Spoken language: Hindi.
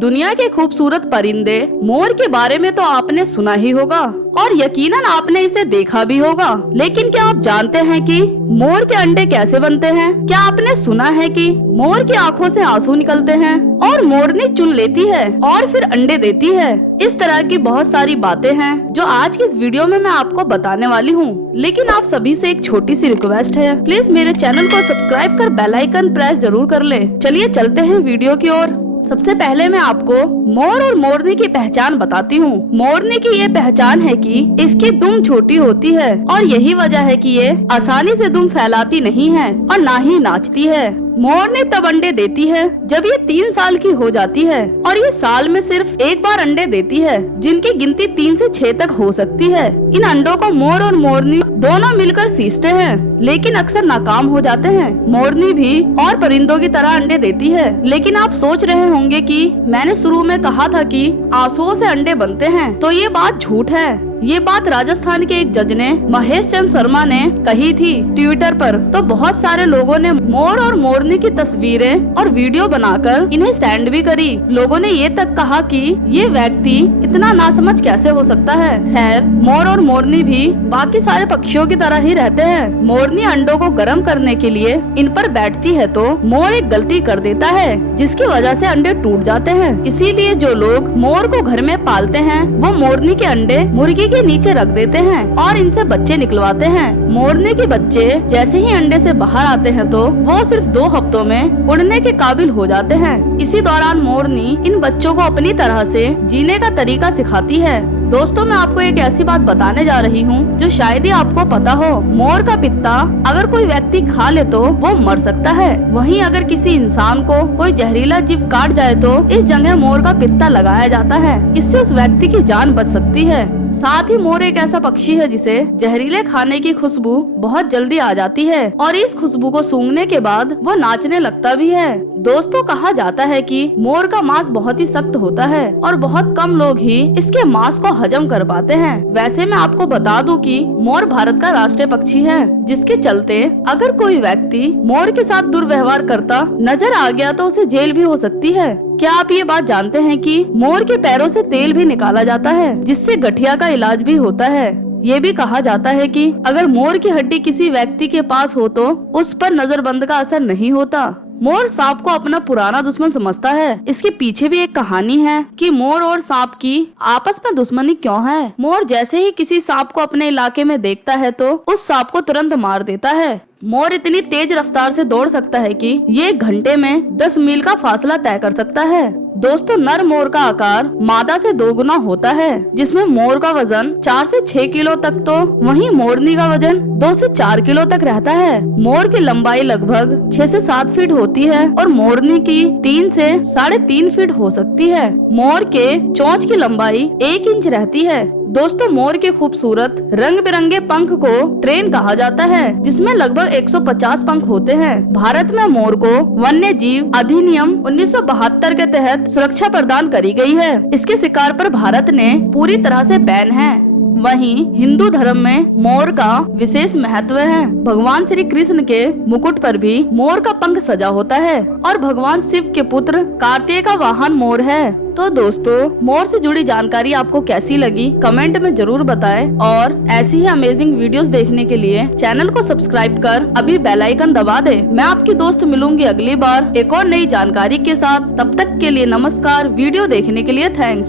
दुनिया के खूबसूरत परिंदे मोर के बारे में तो आपने सुना ही होगा और यकीनन आपने इसे देखा भी होगा। लेकिन क्या आप जानते हैं कि मोर के अंडे कैसे बनते हैं? क्या आपने सुना है कि मोर की आंखों से आंसू निकलते हैं और मोरनी चुन लेती है और फिर अंडे देती है? इस तरह की बहुत सारी बातें हैं जो आज की इस वीडियो में मैं आपको बताने वाली हूँ। लेकिन आप सभी से एक छोटी सी रिक्वेस्ट है, प्लीज मेरे चैनल को सब्सक्राइब कर बेल आइकन प्रेस जरूर कर ले। चलिए चलते हैं वीडियो की ओर। सबसे पहले मैं आपको मोर और मोरनी की पहचान बताती हूँ। मोरनी की ये पहचान है कि इसकी दुम छोटी होती है और यही वजह है कि ये आसानी से दुम फैलाती नहीं है और ना ही नाचती है। मोरनी तब अंडे देती है जब ये 3 साल की हो जाती है और ये साल में सिर्फ एक बार अंडे देती है, जिनकी गिनती 3 से 6 तक हो सकती है। इन अंडों को मोर और मोरनी दोनों मिलकर सींचते हैं, लेकिन अक्सर नाकाम हो जाते हैं। मोरनी भी और परिंदों की तरह अंडे देती है, लेकिन आप सोच रहे होंगे कि मैंने शुरू में कहा था कि आंसुओं से अंडे बनते हैं, तो ये बात झूठ है। ये बात राजस्थान के एक जज ने, महेश चंद्र शर्मा ने कही थी ट्विटर पर। तो बहुत सारे लोगों ने मोर और मोरनी की तस्वीरें और वीडियो बनाकर इन्हें सेंड भी करी। लोगों ने ये तक कहा कि ये व्यक्ति इतना नासमझ कैसे हो सकता है। खैर, मोर और मोरनी भी बाकी सारे पक्षियों की तरह ही रहते हैं। मोरनी अंडों को गर्म करने के लिए इन पर बैठती है तो मोर एक गलती कर देता है, जिसकी वजह से अंडे टूट जाते हैं। इसीलिए जो लोग मोर को घर में पालते हैं वो मोरनी के अंडे मुर्गी के नीचे रख देते हैं और इनसे बच्चे निकलवाते हैं। मोरनी के बच्चे जैसे ही अंडे से बाहर आते हैं तो वो सिर्फ 2 हफ्तों में उड़ने के काबिल हो जाते हैं। इसी दौरान मोरनी इन बच्चों को अपनी तरह से जीने का तरीका सिखाती है। दोस्तों, मैं आपको एक ऐसी बात बताने जा रही हूँ जो शायद ही आपको पता हो। मोर का पित्ता अगर कोई व्यक्ति खा ले तो वो मर सकता है। वहीं अगर किसी इंसान को कोई जहरीला जीव काट जाए तो इस जगह मोर का पित्ता लगाया जाता है। इससे उस व्यक्ति की जान बच सकती है। साथ ही मोर एक ऐसा पक्षी है जिसे जहरीले खाने की खुशबू बहुत जल्दी आ जाती है और इस खुशबू को सूंघने के बाद वो नाचने लगता भी है। दोस्तों, कहा जाता है कि मोर का मांस बहुत ही सख्त होता है और बहुत कम लोग ही इसके मांस को हजम कर पाते हैं। वैसे मैं आपको बता दूं कि मोर भारत का राष्ट्रीय पक्षी है, जिसके चलते अगर कोई व्यक्ति मोर के साथ दुर्व्यवहार करता नजर आ गया तो उसे जेल भी हो सकती है। क्या आप ये बात जानते हैं कि मोर के पैरों से तेल भी निकाला जाता है, जिससे गठिया का इलाज भी होता है। ये भी कहा जाता है कि अगर मोर की हड्डी किसी व्यक्ति के पास हो तो उस पर नजरबंद का असर नहीं होता। मोर सांप को अपना पुराना दुश्मन समझता है। इसके पीछे भी एक कहानी है कि मोर और सांप की आपस में दुश्मनी क्यों है। मोर जैसे ही किसी सांप को अपने इलाके में देखता है तो उस सांप को तुरंत मार देता है। मोर इतनी तेज रफ्तार से दौड़ सकता है कि ये घंटे में 10 मील का फासला तय कर सकता है। दोस्तों, नर मोर का आकार मादा से 2 गुना होता है, जिसमें मोर का वजन 4 से 6 किलो तक तो वहीं मोरनी का वजन 2 से 4 किलो तक रहता है। मोर की लंबाई लगभग 6 से 7 फीट होती है और मोरनी की 3 से 3.5 फीट हो सकती है। मोर के चोंच की लंबाई 1 इंच रहती है। दोस्तों, मोर के खूबसूरत रंग बिरंगे पंख को ट्रेन कहा जाता है, जिसमें लगभग 150 पंख होते हैं। भारत में मोर को वन्य जीव अधिनियम 1972 के तहत सुरक्षा प्रदान करी गई है। इसके शिकार पर भारत ने पूरी तरह से बैन है। वहीं हिंदू धर्म में मोर का विशेष महत्व है। भगवान श्री कृष्ण के मुकुट पर भी मोर का पंख सजा होता है और भगवान शिव के पुत्र कार्तिकेय का वाहन मोर है। तो दोस्तों, मोर से जुड़ी जानकारी आपको कैसी लगी कमेंट में जरूर बताएं और ऐसी ही अमेजिंग वीडियोस देखने के लिए चैनल को सब्सक्राइब कर अभी बेल आइकन दबा दे। मैं आपकी दोस्त मिलूंगी अगली बार एक और नई जानकारी के साथ। तब तक के लिए नमस्कार। वीडियो देखने के लिए थैंक्स।